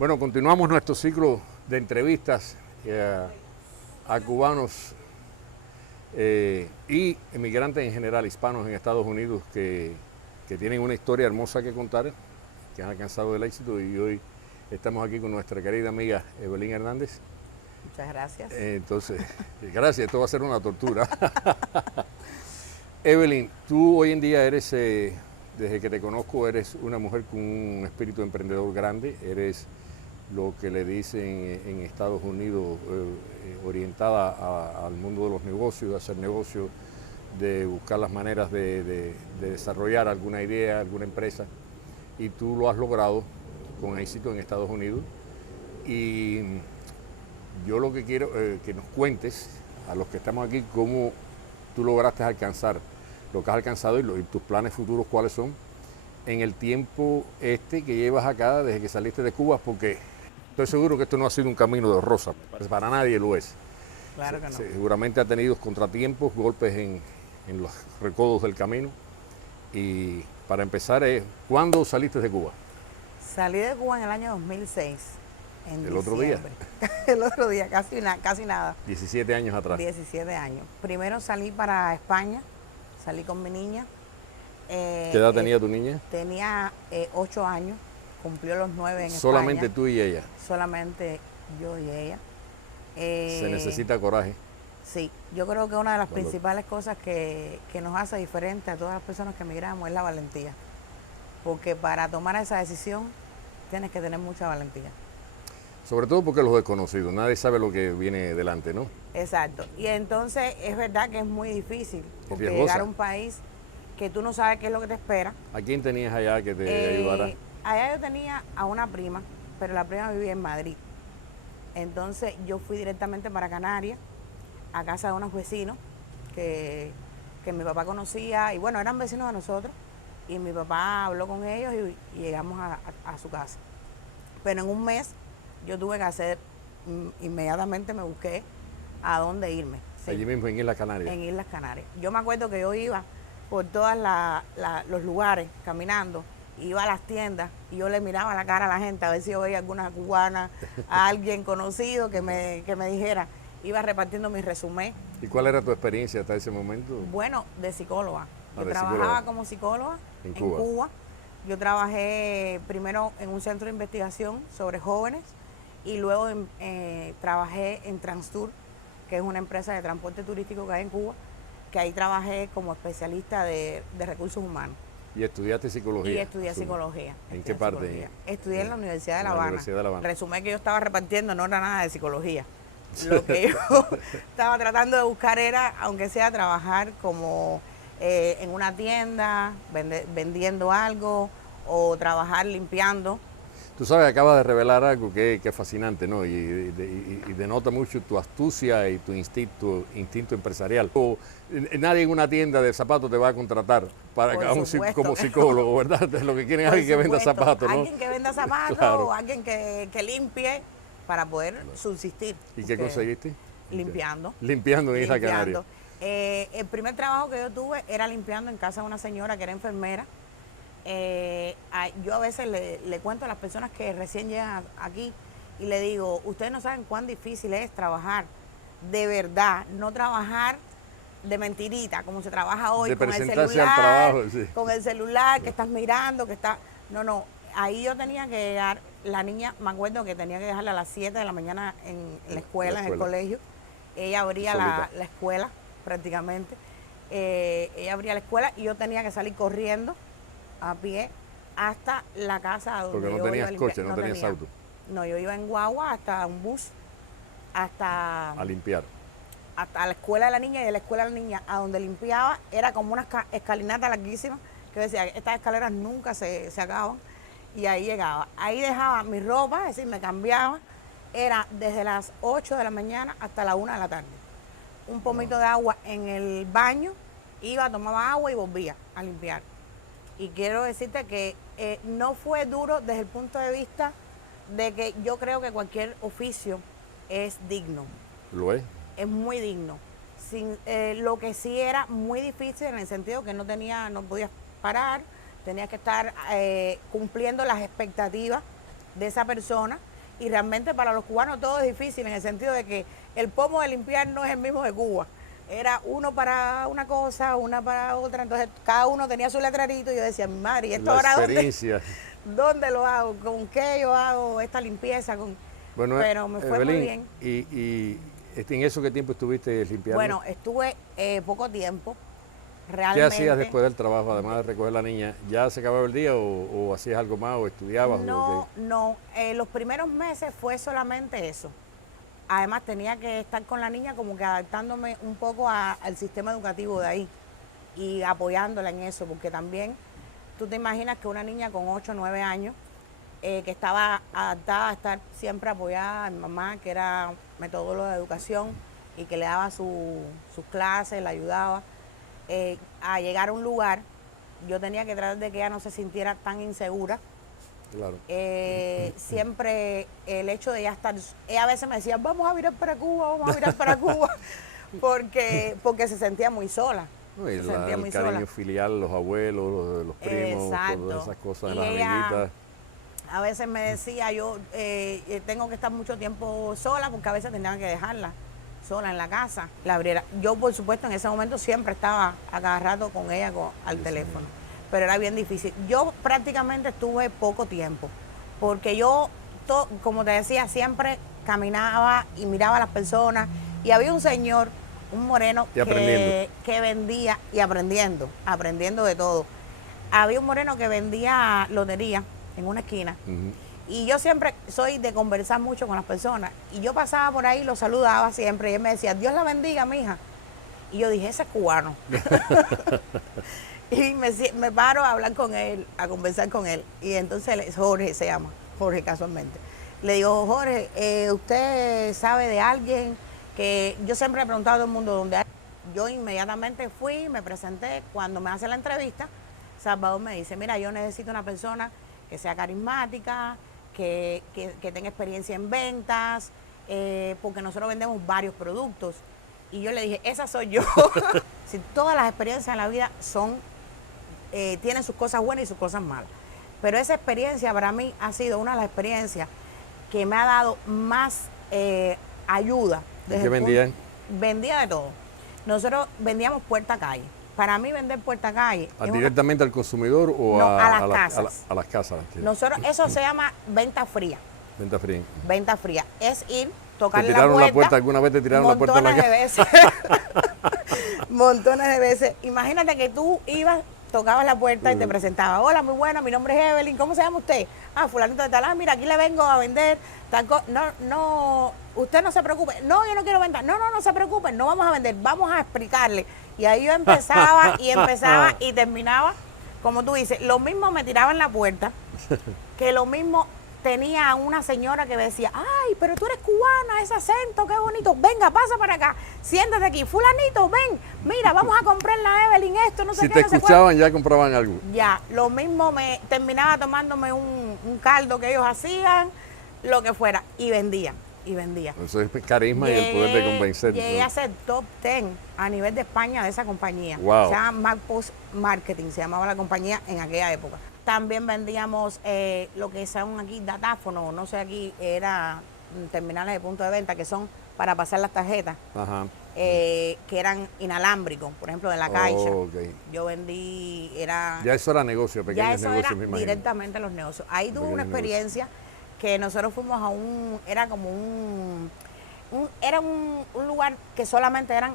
Bueno, continuamos nuestro ciclo de entrevistas a cubanos y emigrantes en general, hispanos en Estados Unidos, que tienen una historia hermosa que contar, que han alcanzado el éxito, y hoy estamos aquí con nuestra querida amiga Evelyn Hernández. Muchas gracias. Entonces, gracias, esto va a ser una tortura. Evelyn, tú hoy en día eres, desde que te conozco, eres una mujer con un espíritu emprendedor grande, eres lo que le dicen en Estados Unidos, orientada al mundo de los negocios, de hacer negocios, de buscar las maneras de desarrollar alguna idea, alguna empresa, y tú lo has logrado con éxito en Estados Unidos. Y yo lo que quiero que nos cuentes a los que estamos aquí cómo tú lograste alcanzar lo que has alcanzado y tus planes futuros cuáles son en el tiempo que llevas acá desde que saliste de Cuba, porque estoy seguro que esto no ha sido un camino de rosa, para nadie lo es. Claro que no. Seguramente ha tenido contratiempos, golpes en los recodos del camino. Y para empezar, ¿cuándo saliste de Cuba? Salí de Cuba en el año 2006. ¿El otro día? El otro día, casi nada. 17 años atrás. 17 años. Primero salí para España, salí con mi niña. ¿Qué edad tenía tu niña? Tenía 8 años, cumplió los 9 en ¿Solamente España. tú y ella? Solamente yo y ella. Se necesita coraje. Sí, yo creo que una de las principales cosas que nos hace diferente a todas las personas que emigramos es la valentía. Porque para tomar esa decisión tienes que tener mucha valentía. Sobre todo porque los desconocidos, nadie sabe lo que viene delante, ¿no? Exacto. Y entonces es verdad que es muy difícil, porque llegar a un país que tú no sabes qué es lo que te espera. ¿A quién tenías allá que te ayudara? Allá yo tenía a una prima, pero la prima vivía en Madrid. Entonces yo fui directamente para Canarias, a casa de unos vecinos que mi papá conocía, y bueno, eran vecinos de nosotros, y mi papá habló con ellos y llegamos a su casa. Pero en un mes yo tuve que hacer, inmediatamente me busqué a dónde irme. ¿Sí? Allí mismo en Islas Canarias. En Islas Canarias. Yo me acuerdo que yo iba por todos los lugares caminando, iba a las tiendas y yo le miraba la cara a la gente a ver si yo veía alguna cubana, a alguien conocido que me dijera. Iba repartiendo mi resumen. ¿Y cuál era tu experiencia hasta ese momento? Bueno, de psicóloga. Yo trabajaba como psicóloga en Cuba. Yo trabajé primero en un centro de investigación sobre jóvenes y luego trabajé en Transtour, que es una empresa de transporte turístico que hay en Cuba, que ahí trabajé como especialista de recursos humanos. ¿Y estudiaste psicología? Y estudié psicología. ¿En qué parte? Estudié en la Universidad de La Habana. Universidad de La Habana. Resumé que yo estaba repartiendo, no era nada de psicología. Lo que yo estaba tratando de buscar era, aunque sea trabajar como en una tienda, vendiendo algo, o trabajar limpiando. Tú sabes, acabas de revelar algo que es fascinante, ¿no? Y denota mucho tu astucia y tu instinto empresarial. Nadie en una tienda de zapatos te va a contratar como psicólogo, ¿verdad? Lo que quieren es alguien que venda zapatos, ¿no? Alguien que venda zapatos, claro. O alguien que limpie para poder subsistir. ¿Y qué conseguiste? Limpiando. Limpiando en Isla Canaria. El primer trabajo que yo tuve era limpiando en casa de una señora que era enfermera. Yo a veces le cuento a las personas que recién llegan aquí y le digo, ustedes no saben cuán difícil es trabajar de verdad, no trabajar de mentirita, como se trabaja hoy con el celular, al trabajo, sí. Con el celular que estás mirando, No, ahí yo tenía que llegar, la niña, me acuerdo que tenía que dejarla a las 7 de la mañana en la escuela, en el colegio. Ella abría la escuela prácticamente. Ella abría la escuela y yo tenía que salir corriendo a pie hasta la casa donde porque no tenías coche, no tenías auto. No, yo iba en guagua hasta un bus, a limpiar. Hasta la escuela de la niña, y de la escuela de la niña a donde limpiaba era como una escalinata larguísima que decía, estas escaleras nunca se acaban, y ahí llegaba. Ahí dejaba mi ropa, es decir, me cambiaba, era desde las 8 de la mañana hasta la 1 de la tarde. Un pomito de agua en el baño, iba, tomaba agua y volvía a limpiar. Y quiero decirte que no fue duro desde el punto de vista de que yo creo que cualquier oficio es digno. ¿Lo es? Es muy digno. Lo que sí era muy difícil en el sentido que no podías parar, tenías que estar cumpliendo las expectativas de esa persona y realmente para los cubanos todo es difícil en el sentido de que el pomo de limpiar no es el mismo de Cuba. Era uno para una cosa, una para otra, entonces cada uno tenía su letrerito y yo decía, mi madre, ¿y esto ahora dónde lo hago? ¿Con qué yo hago esta limpieza? Bueno, pero me fue Evelyn, muy bien. ¿Y en eso qué tiempo estuviste limpiando? Bueno, estuve poco tiempo, realmente. ¿Qué hacías después del trabajo, además de recoger a la niña? ¿Ya se acababa el día o hacías algo más o estudiabas? No, los primeros meses fue solamente eso. Además tenía que estar con la niña como que adaptándome un poco al sistema educativo de ahí y apoyándola en eso, porque también tú te imaginas que una niña con 8 o 9 años, que estaba adaptada a estar siempre apoyada a mi mamá, que era metodóloga de educación y que le daba sus clases, la ayudaba, a llegar a un lugar, yo tenía que tratar de que ella no se sintiera tan insegura. Claro. Siempre el hecho de ella estar, ella a veces me decía, vamos a virar para Cuba, porque se sentía muy sola. No, y el cariño sola. Filial, los abuelos, los primos, exacto, todas esas cosas de las amiguitas. A veces me decía, yo tengo que estar mucho tiempo sola porque a veces tenía que dejarla sola en la casa. La abriera. Yo, por supuesto, en ese momento siempre estaba a cada rato con ella al teléfono. Pero era bien difícil. Yo prácticamente estuve poco tiempo, porque yo, como te decía, siempre caminaba y miraba a las personas, y había un señor, un moreno, que vendía, y aprendiendo de todo. Había un moreno que vendía lotería en una esquina, y yo siempre soy de conversar mucho con las personas, y yo pasaba por ahí, lo saludaba siempre, y él me decía, Dios la bendiga, mija. Y yo dije, ese es cubano. Y me paro a hablar con él, a conversar con él. Y entonces Jorge se llama, Jorge casualmente. Le digo, Jorge, ¿usted sabe de alguien que yo siempre he preguntado a todo el mundo dónde hay? Yo inmediatamente fui, me presenté. Cuando me hace la entrevista, Salvador me dice, mira, yo necesito una persona que sea carismática, que tenga experiencia en ventas, porque nosotros vendemos varios productos. Y yo le dije, esa soy yo. Si todas las experiencias en la vida tienen sus cosas buenas y sus cosas malas. Pero esa experiencia para mí ha sido una de las experiencias que me ha dado más ayuda. ¿Qué vendían? Vendía de todo. Nosotros vendíamos puerta a calle. Para mí vender puerta a calle. ¿Directamente al consumidor o no, a las casas? Nosotros, eso se llama venta fría. Venta fría. Venta fría. Es ir, tocar la puerta. ¿Alguna vez te tiraron la puerta en la casa? Montones de veces. Montones de veces. Imagínate que tú ibas, tocabas la puerta y te presentaba. Hola, muy buena, mi nombre es Evelyn. ¿Cómo se llama usted? Ah, fulanito de tal. Mira, aquí le vengo a vender. No, usted no se preocupe. No, yo no quiero vender. No se preocupen, no vamos a vender. Vamos a explicarle. Y ahí yo empezaba y terminaba, como tú dices, lo mismo me tiraba en la puerta, que lo mismo tenía una señora que me decía, ay, pero tú eres cubana, ese acento, qué bonito, venga, pasa para acá, siéntate aquí, fulanito, ven, mira, vamos a comprarle a Evelyn esto, no sé qué. Si te escuchaban, ya compraban algo. Ya, lo mismo me terminaba tomándome un caldo que ellos hacían, lo que fuera, y vendían. Eso es carisma y el poder de convencer. Llegué a ser top 10 a nivel de España de esa compañía. Wow. Se llama MacPost Marketing, se llamaba la compañía en aquella época. También vendíamos lo que son aquí datáfonos, no sé, aquí era terminales de punto de venta que son para pasar las tarjetas. Ajá. Que eran inalámbricos, por ejemplo, de la Caixa. Okay. Yo vendí, Ya eso era negocio, pequeños negocios, me imagino. Directamente los negocios. Ahí tuve una experiencia que nosotros fuimos a era como un lugar que solamente eran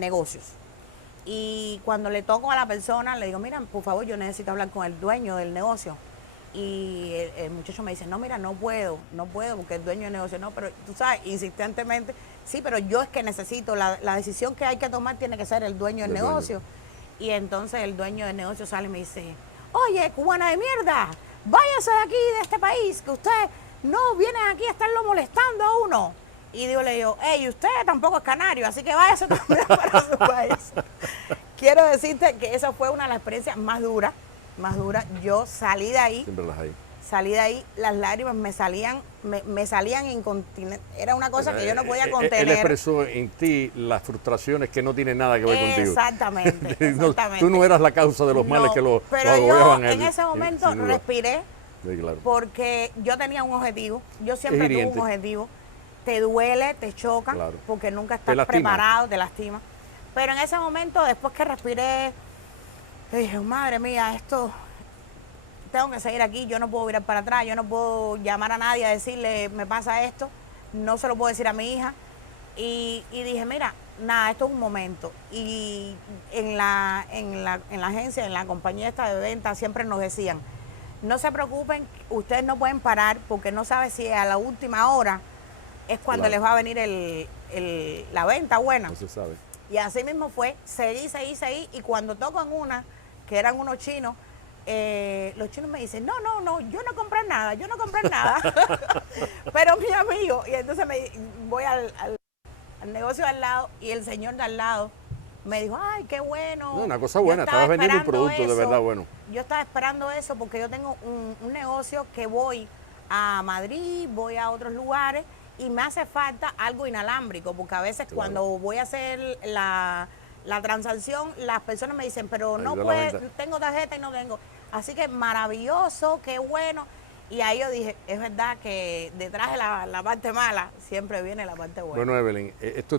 negocios. Y cuando le toco a la persona, le digo, mira, por favor, yo necesito hablar con el dueño del negocio. Y el muchacho me dice, no, mira, no puedo, porque el dueño del negocio, no, pero tú sabes, insistentemente, sí, pero yo es que necesito, la decisión que hay que tomar tiene que ser el dueño del negocio. Y entonces el dueño del negocio sale y me dice, oye, cubana de mierda, váyase de aquí, de este país, que usted no viene aquí a estarlo molestando a uno. Y le digo, hey, usted tampoco es canario, así que váyase también para su país. Quiero decirte que esa fue una de las experiencias más duras. Yo salí de ahí. Siempre las hay. Salí de ahí, las lágrimas me salían incontinentes. Era una cosa que yo no podía contener. Él expresó en ti las frustraciones que no tienen nada que ver contigo. Exactamente. Tú no eras la causa de los males que lo pero agobiaban a él. en ese momento respiré, Sí, claro. Porque yo tenía un objetivo, yo siempre tuve un hiriente. objetivo. Te duele, te choca, Claro. porque nunca Te estás lastima. preparado, te lastima. Pero en ese momento, después que respiré, dije, madre mía, esto, tengo que seguir aquí, yo no puedo virar para atrás, yo no puedo llamar a nadie a decirle, me pasa esto, no se lo puedo decir a mi hija. Y dije, mira, nada, esto es un momento. Y en la agencia, en la compañía esta de venta, siempre nos decían, no se preocupen, ustedes no pueden parar porque no saben si a la última hora es cuando Claro. les va a venir la venta buena. No se sabe. Y así mismo fue, seguí, y cuando tocan una, que eran unos chinos, los chinos me dicen, no, yo no compré nada. Pero mi amigo, y entonces voy al negocio de al lado, y el señor de al lado me dijo, ay, qué bueno. No, una cosa buena, estabas vendiendo un producto de verdad bueno. Yo estaba esperando eso porque yo tengo un negocio que voy a Madrid, voy a otros lugares, y me hace falta algo inalámbrico, porque a veces Claro. cuando voy a hacer la transacción, las personas me dicen, pero no Ayuda a la puedo, venta. tengo tarjeta y no tengo. Así que maravilloso, qué bueno. Y ahí yo dije, es verdad que detrás de la parte mala siempre viene la parte buena. Bueno, Evelyn,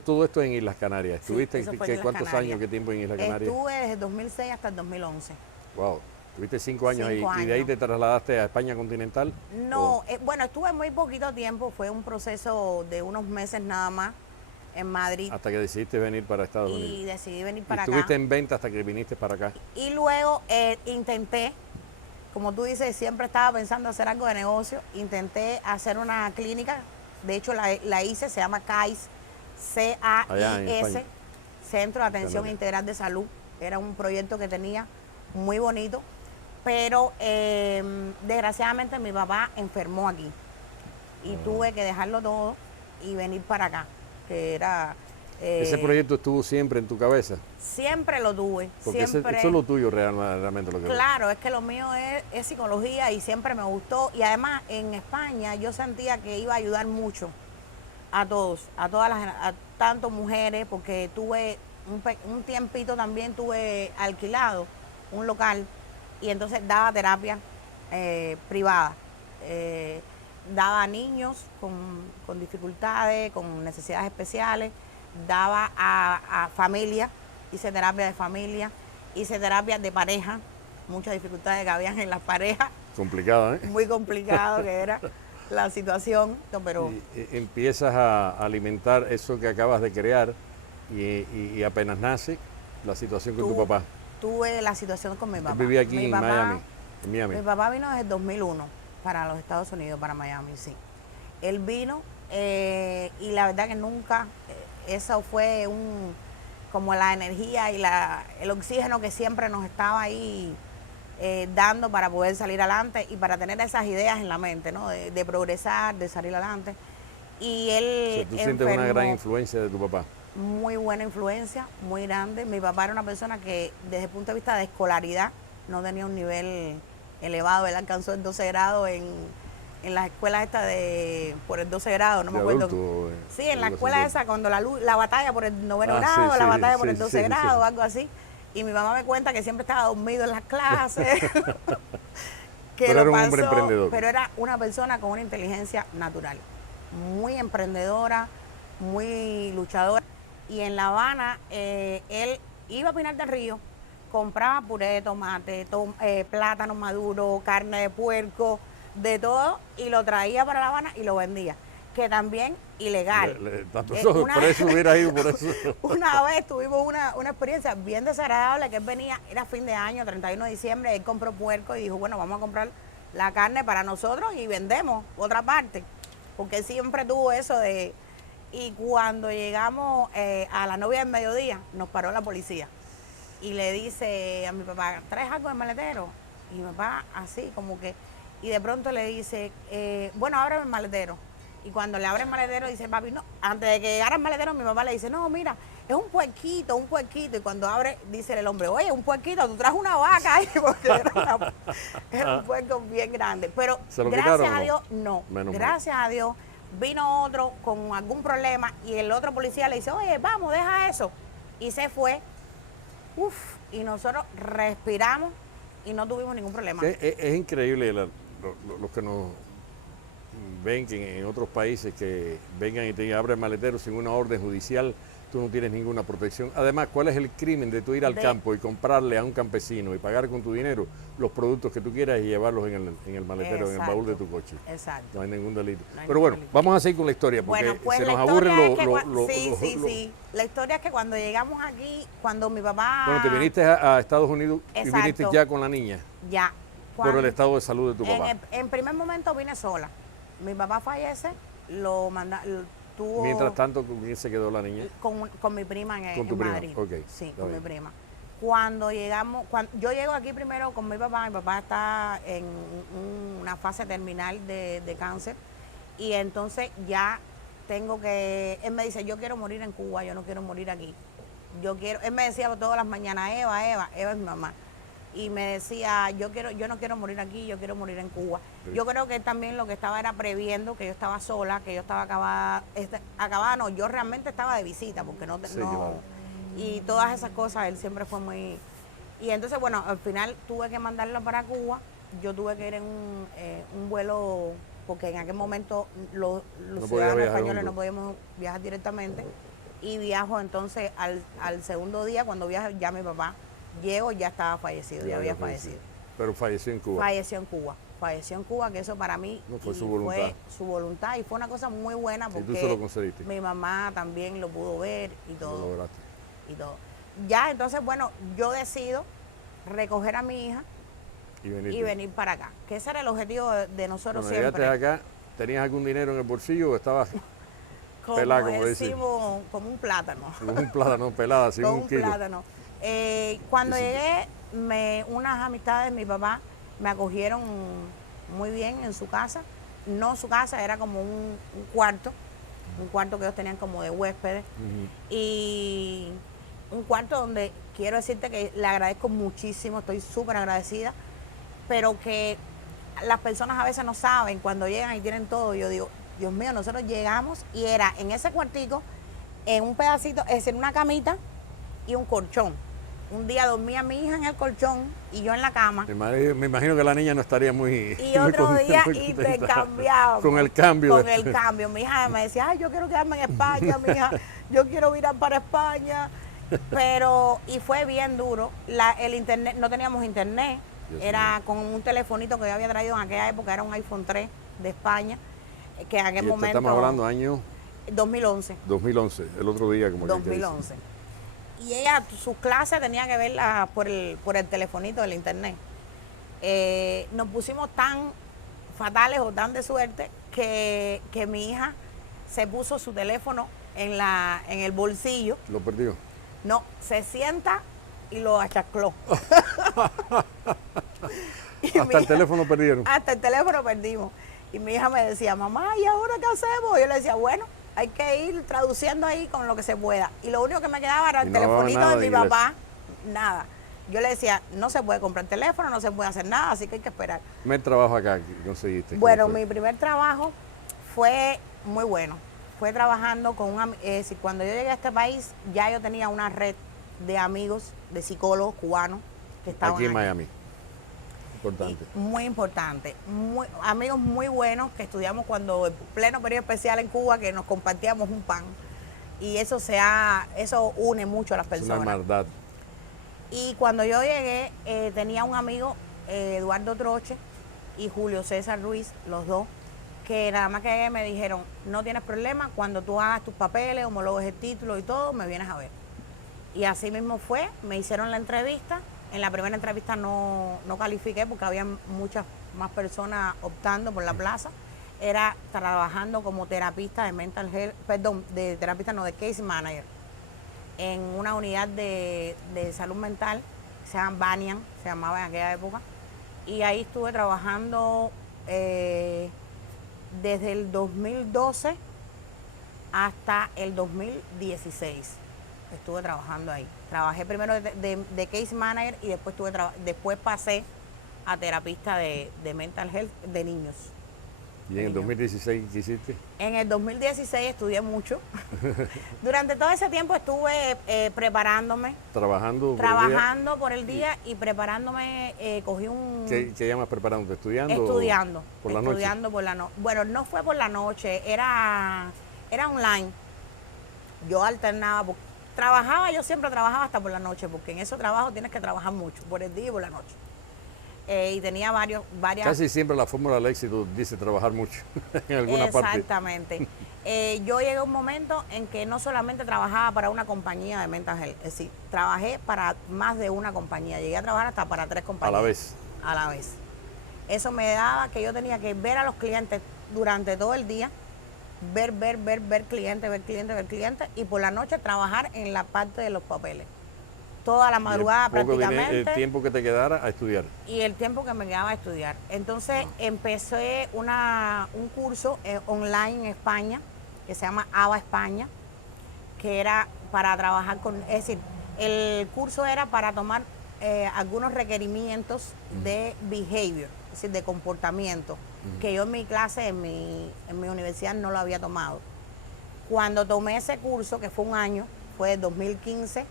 todo esto en Islas Canarias. Sí, ¿Estuviste eso fue en Islas cuántos Canarias. años, qué tiempo en Islas Canarias? Estuve desde el 2006 hasta el 2011. Wow, estuviste 5 años ahí. 5 ¿Y de ahí años. te trasladaste a España continental? No, ¿O bueno, estuve muy poquito tiempo, fue un proceso de unos meses nada más en Madrid hasta que decidiste venir para Estados y Unidos? decidí venir ¿Y para acá. estuviste en venta hasta que viniste para acá? Y luego intenté, como tú dices, siempre estaba pensando hacer algo de negocio, intenté hacer una clínica, de hecho la hice, se llama CAIS, Allá en CAIS, España. Centro de Atención Canarias. Integral de Salud. Era un proyecto que tenía muy bonito, pero desgraciadamente mi papá enfermó aquí y tuve que dejarlo todo y venir para acá, que era... ¿Ese proyecto estuvo siempre en tu cabeza? Siempre lo tuve, Porque siempre... eso es lo tuyo realmente lo que Claro, es que lo mío es psicología y siempre me gustó. Y además en España yo sentía que iba a ayudar mucho a todos, a tanto mujeres, porque tuve un tiempito también tuve alquilado un local y entonces daba terapia privada. Daba a niños con dificultades, con necesidades especiales, daba a familias, hice terapia de familia, hice terapia de pareja, muchas dificultades que habían en las parejas, complicado, ¿eh? muy complicado que era la situación, pero Y empiezas a alimentar eso que acabas de crear y apenas nace la situación con tu papá. tuve la situación con mi papá. Él vivía aquí Mi en papá- Miami, en Miami. Mi papá vino desde el 2001 para los Estados Unidos, para Miami, sí. Él vino y la verdad que nunca, eso fue como la energía y el oxígeno que siempre nos estaba ahí dando para poder salir adelante y para tener esas ideas en la mente, ¿no? De progresar, de salir adelante. Y O él sea, tú sientes una gran enfermó. influencia de tu papá. Muy buena influencia, muy grande. Mi papá era una persona que desde el punto de vista de escolaridad no tenía un nivel elevado. Él alcanzó el 12 grado en las escuelas estas por el 12 grado, no me De acuerdo. adulto, Sí, en la algo escuela así. esa, cuando la batalla por el 9º Ah, sí, grado, la sí, batalla por sí, el 12 sí, grado, sí. algo así. Y mi mamá me cuenta que siempre estaba dormido en las clases. que Pero lo era un hombre pasó, emprendedor. Pero era una persona con una inteligencia natural. Muy emprendedora, muy luchadora. Y en La Habana, él iba a Pinar del Río, compraba puré de tomate, plátano maduro, carne de puerco, de todo, y lo traía para La Habana y lo vendía. Que también ilegal. Por eso hubiera ido, por eso. Una vez tuvimos una experiencia bien desagradable, que él venía, era fin de año, 31 de diciembre, él compró puerco y dijo, bueno, vamos a comprar la carne para nosotros y vendemos otra parte. Porque él siempre tuvo eso de... Y cuando llegamos a la novia del mediodía, nos paró la policía. Y le dice a mi papá, ¿traes algo del maletero? Y mi papá así, como que... Y de pronto le dice, bueno, ábreme el maletero. Y cuando le abre el maletero, dice, papi, no. Antes de que llegara el maletero, mi papá le dice, no, mira, es un puerquito, un puerquito. Y cuando abre, dice el hombre, oye, un puerquito, tú traes una vaca ahí, porque era un puerco bien grande. Pero ¿Se lo gracias quitaron o a no? Dios, no. Menos mal. Gracias a Dios, vino otro con algún problema y el otro policía le dice, oye, vamos, deja eso. Y se fue. Uf, y nosotros respiramos y no tuvimos ningún problema. Es increíble los que nos ven que en otros países que vengan y te abren el maletero sin una orden judicial, tú no tienes ninguna protección. Además, ¿cuál es el crimen de tú ir al campo y comprarle a un campesino y pagar con tu dinero los productos que tú quieras y llevarlos en el maletero, en el baúl de tu coche? Exacto. No hay ningún delito. No hay Pero ningún bueno, delito. vamos a seguir con la historia porque Bueno, pues se la nos historia aburren es que los... sí. La historia es que cuando llegamos aquí, cuando mi papá... Bueno, te viniste a Estados Unidos y Exacto. viniste ya con la niña Ya. por el estado de salud de tu papá. En primer momento vine sola. Mi papá fallece, tuvo... Mientras tanto, ¿con quién se quedó la niña? Con mi prima ¿Con tu en prima? Madrid. Okay, sí, con mi prima. Cuando llegamos, yo llego aquí primero con mi papá está en una fase terminal de cáncer y entonces ya él me dice, yo quiero morir en Cuba, yo no quiero morir aquí. Él me decía todas las mañanas, Eva es mi mamá. Y me decía, yo no quiero morir aquí, yo quiero morir en Cuba. Sí. Yo creo que él también lo que estaba era previendo que yo estaba sola, que yo estaba acabada, no, yo realmente estaba de visita, porque no. Claro. Y todas esas cosas, él siempre fue muy... Y entonces, bueno, al final tuve que mandarlo para Cuba, yo tuve que ir en un vuelo, porque en aquel momento los ciudadanos españoles no podíamos viajar directamente, y viajo entonces al segundo día, cuando viajo ya mi papá, llego, ya estaba fallecido, ya había fallecido. Pero falleció en Cuba. Falleció en Cuba, que eso para mí no fue su voluntad. Fue su voluntad y fue una cosa muy buena porque ¿Y tú se lo concediste? Mi mamá también lo pudo ver y todo. Lo lograste. Y todo. Ya, entonces, bueno, yo decido recoger a mi hija y venir para acá, que ese era el objetivo de nosotros siempre. Cuando llegaste acá, ¿tenías algún dinero en el bolsillo o estabas pelada, como decimos? Como un plátano. Como un plátano pelada, sin un kilo. Plátano. Cuando llegué, unas amistades de mi papá me acogieron muy bien en su casa. No su casa, era como un cuarto que ellos tenían como de huéspedes. Y un cuarto donde quiero decirte que le agradezco muchísimo, estoy súper agradecida, pero que las personas a veces no saben, cuando llegan y tienen todo, yo digo, Dios mío, nosotros llegamos y era en ese cuartico, en un pedacito, es decir, una camita y un colchón. Un día dormía mi hija en el colchón y yo en la cama. Me imagino que la niña no estaría muy... Y otro muy día intercambiábamos. Con el cambio. Con el cambio. Mi hija me decía, ay, yo quiero quedarme en España, mi hija, yo quiero virar para España. Y fue bien duro. El internet, no teníamos internet. Era con un telefonito que yo había traído en aquella época, era un iPhone 3 de España, que en aquel momento... Estamos hablando año... 2011. 2011, el otro día como 2011. Y ella, sus clases tenía que verlas por el telefonito del internet. Nos pusimos tan fatales o tan de suerte que mi hija se puso su teléfono en el bolsillo. ¿Lo perdió? No, se sienta y lo achacló. Hasta el teléfono perdieron. Hasta el teléfono perdimos. Y mi hija me decía, mamá, ¿y ahora qué hacemos? Y yo le decía, bueno, hay que ir traduciendo ahí con lo que se pueda. Y lo único que me quedaba era el telefonito de mi papá, nada. Yo le decía, no se puede comprar teléfono, no se puede hacer nada, así que hay que esperar. ¿Qué primer trabajo acá que conseguiste? Bueno, mi primer trabajo fue muy bueno. Fue trabajando con cuando yo llegué a este país, ya yo tenía una red de amigos, de psicólogos cubanos que estaban aquí en Miami. Importante. Muy importante. Amigos muy buenos que estudiamos cuando en pleno periodo especial en Cuba, que nos compartíamos un pan. Y eso une mucho a las personas. Es una hermandad. Y cuando yo llegué, tenía un amigo, Eduardo Troche y Julio César Ruiz, los dos, que nada más que llegué me dijeron, no tienes problema, cuando tú hagas tus papeles, homologues el título y todo, me vienes a ver. Y así mismo fue, me hicieron la entrevista. En la primera entrevista no califiqué porque había muchas más personas optando por la plaza. Era trabajando como terapista de mental health, de terapista no, de case manager, en una unidad de salud mental, se llama Banyan, se llamaba en aquella época. Y ahí estuve trabajando desde el 2012 hasta el 2016. Estuve trabajando ahí. Trabajé primero de case manager y después pasé a terapista de mental health de niños. ¿Y en el 2016 qué hiciste? En el 2016 estudié mucho. Durante todo ese tiempo estuve preparándome. ¿Trabajando Por el día y preparándome, cogí un... ¿Qué llamas preparándote? ¿Estudiando? Estudiando. ¿Por la noche? Estudiando por la noche. Bueno, no fue por la noche, era online. Yo alternaba, yo siempre trabajaba hasta por la noche, porque en esos trabajos tienes que trabajar mucho, por el día y por la noche. Y tenía varias... Casi siempre la fórmula del éxito dice trabajar mucho, en alguna parte. Exactamente. Yo llegué a un momento en que no solamente trabajaba para una compañía de mental health, es decir, trabajé para más de una compañía. Llegué a trabajar hasta para 3 compañías. A la vez. A la vez. Eso me daba que yo tenía que ver a los clientes durante todo el día, ver clientes, y por la noche trabajar en la parte de los papeles. Toda la madrugada prácticamente. El tiempo que te quedara a estudiar. Y el tiempo que me quedaba a estudiar. Entonces empecé un curso online en España, que se llama ABA España, que era para trabajar con, es decir, el curso era para tomar algunos requerimientos de behavior, es decir, de comportamiento, que yo en mi clase, en mi universidad no lo había tomado. Cuando tomé ese curso, que fue un año, fue del 2015,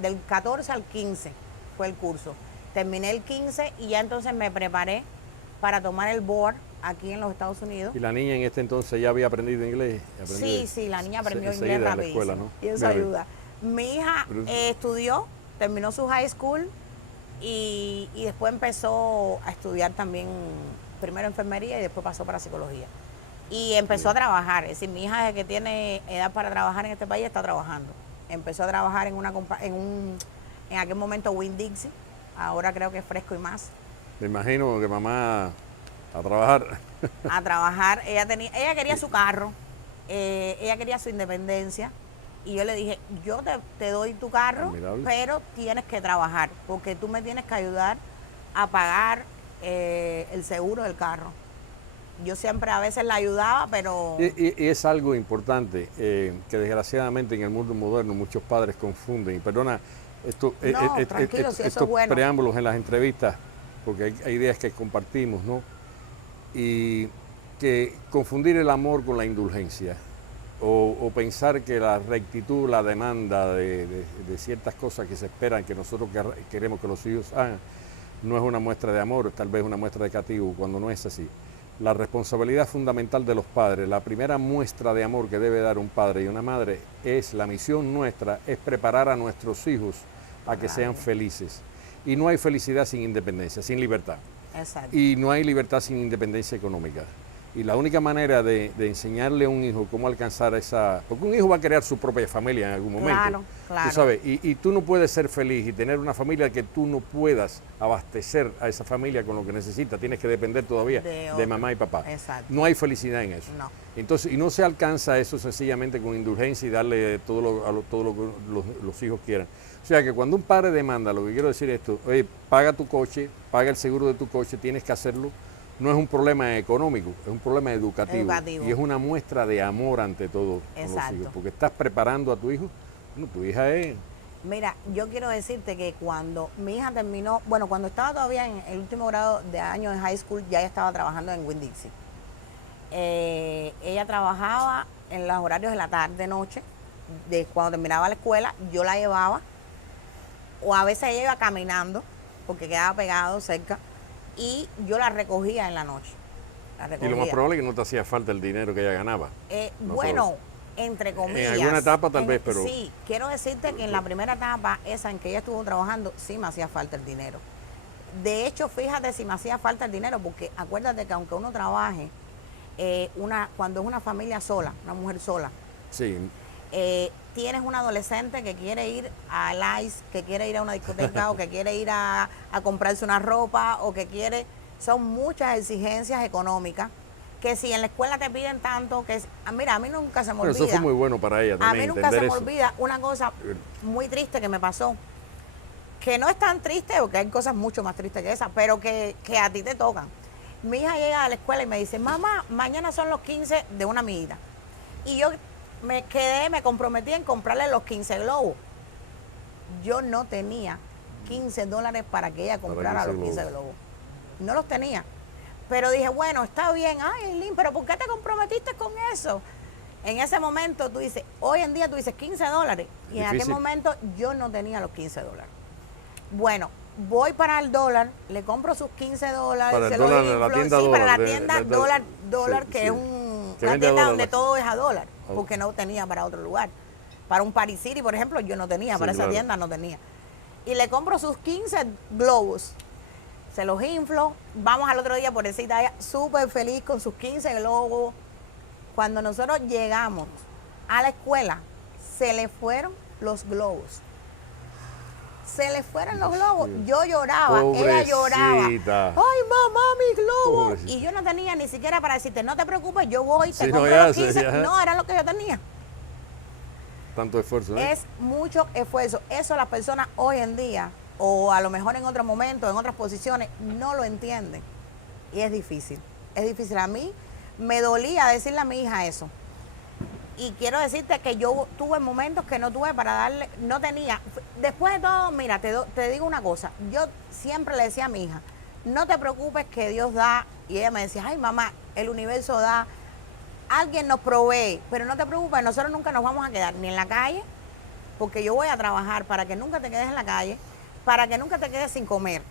del 14 al 15 fue el curso. Terminé el 15 y ya entonces me preparé para tomar el board aquí en los Estados Unidos. ¿Y la niña en este entonces ya había aprendido inglés? Sí, la niña aprendió inglés rapidísimo. En la escuela, ¿no? Y eso ayuda. Mi hija estudió, terminó su high school y después empezó a estudiar también, primero enfermería y después pasó para psicología. Y empezó a trabajar, es decir, mi hija desde que tiene edad para trabajar en este país está trabajando. Empezó a trabajar en aquel momento Winn-Dixie, ahora creo que es Fresco y Más. Me imagino que mamá a trabajar. A trabajar, ella quería su carro, ella quería su independencia, y yo le dije, yo te doy tu carro, admirable, pero tienes que trabajar, porque tú me tienes que ayudar a pagar el seguro del carro. Yo siempre a veces la ayudaba, pero... Y es algo importante que desgraciadamente en el mundo moderno muchos padres confunden. Y perdona, estos bueno, preámbulos en las entrevistas, porque hay ideas que compartimos, ¿no? Y que confundir el amor con la indulgencia, o pensar que la rectitud, la demanda de ciertas cosas que se esperan que nosotros queremos que los hijos hagan, no es una muestra de amor, tal vez una muestra de castigo, cuando no es así. La responsabilidad fundamental de los padres, la primera muestra de amor que debe dar un padre y una madre, es la misión nuestra, es preparar a nuestros hijos a que sean felices. Y no hay felicidad sin independencia, sin libertad. Exacto. Y no hay libertad sin independencia económica. Y la única manera de enseñarle a un hijo cómo alcanzar esa... Porque un hijo va a crear su propia familia en algún momento. Claro. Tú sabes, y tú no puedes ser feliz y tener una familia que tú no puedas abastecer a esa familia con lo que necesita. Tienes que depender todavía de mamá y papá. Exacto. No hay felicidad en eso. No. Entonces, y no se alcanza eso sencillamente con indulgencia y darle todo lo que los hijos quieran. O sea que cuando un padre demanda, lo que quiero decir es esto, oye, paga tu coche, paga el seguro de tu coche, tienes que hacerlo. No es un problema económico, es un problema educativo. Y es una muestra de amor ante todo con los hijos. Porque estás preparando a tu hijo. Bueno, tu hija es... Mira, yo quiero decirte que cuando mi hija terminó, bueno, cuando estaba todavía en el último grado de año de high school, ya estaba trabajando en Winn-Dixie. Ella trabajaba en los horarios de la tarde, noche. Cuando terminaba la escuela, yo la llevaba. O a veces ella iba caminando, porque quedaba pegado cerca. Y yo la recogía en la noche. Y lo más probable es que no te hacía falta el dinero que ella ganaba. Bueno, entre comillas. En alguna etapa tal vez, pero... Sí, quiero decirte que en la primera etapa, esa en que ella estuvo trabajando, sí me hacía falta el dinero. De hecho, fíjate si me hacía falta el dinero, porque acuérdate que aunque uno trabaje, cuando es una familia sola, una mujer sola, sí. Tienes un adolescente que quiere ir al ICE, que quiere ir a una discoteca o que quiere ir a comprarse una ropa o que quiere... Son muchas exigencias económicas que si en la escuela te piden tanto, que... Mira, a mí nunca se me olvida. Eso fue muy bueno para ella también. A mí nunca se me olvida una cosa muy triste que me pasó, que no es tan triste porque hay cosas mucho más tristes que esa, pero que a ti te tocan. Mi hija llega a la escuela y me dice, mamá, mañana son los 15 de una amiguita. Y yo... me comprometí en comprarle los 15 globos. Yo no tenía $15 para que ella comprara los 15 globos. No los tenía. Pero dije, bueno, está bien. Ay, Eileen, pero ¿por qué te comprometiste con eso? En ese momento tú dices, hoy en día tú dices $15. Y en aquel Difícil. momento yo no tenía los $15. Bueno, voy para el dólar, le compro sus $15. Para el se lo dólar de la inflo. tienda Sí, para dólar, la de- tienda de- dólar, sí, que sí. es una Que vende a tienda dólar donde la- todo es a dólar, Ah. porque no tenía para otro lugar. Para un Paris City, por ejemplo, yo no tenía, Sí, para esa claro. tienda no tenía. Y le compro sus 15 globos. Se los inflo, vamos al otro día por esa Italia, súper feliz con sus 15 globos. Cuando nosotros llegamos a la escuela, se le fueron los globos. Se le fueron los globos. Yo lloraba, ella lloraba. Pobrecita. Ay, mamá, mi globo. Pobrecita. Y yo no tenía ni siquiera para decirte, no te preocupes, yo voy, te Sí, no, compro ya los sé, 15. ya. No, era lo que yo tenía. Tanto esfuerzo, ¿eh? Es mucho esfuerzo. Eso las personas hoy en día, o a lo mejor en otro momento, en otras posiciones, no lo entienden. Y es difícil. Es difícil. A mí me dolía decirle a mi hija eso. Y quiero decirte que yo tuve momentos que no tuve para darle, no tenía. Después de todo, mira, te digo una cosa. Yo siempre le decía a mi hija, no te preocupes que Dios da. Y ella me decía, ay mamá, el universo da. Alguien nos provee, pero no te preocupes, nosotros nunca nos vamos a quedar ni en la calle, porque yo voy a trabajar para que nunca te quedes en la calle, para que nunca te quedes sin comer.